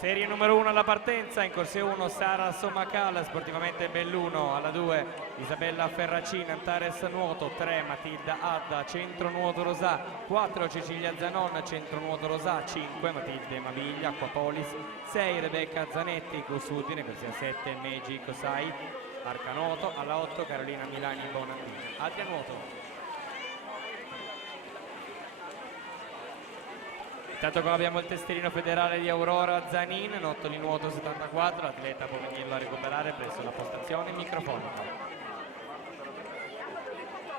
Serie numero 1 alla partenza, in corsia 1 Sara Somacal, sportivamente Belluno, alla 2 Isabella Ferracina, Antares Nuoto, 3 Matilda Adda, Centro Nuoto Rosà, 4 Cecilia Zanon, Centro Nuoto Rosà, 5 Matilde Maviglia, Aquapolis, 6 Rebecca Zanetti, Cusudine, corsia 7 Meiji Kosai, Arcanuoto, alla 8 Carolina Milani Bonandini. Adria Nuoto. Intanto come abbiamo il tesserino federale di Aurora Zanin, nottoli nuoto 74, l'atleta può venirlo a recuperare presso la postazione microfonica.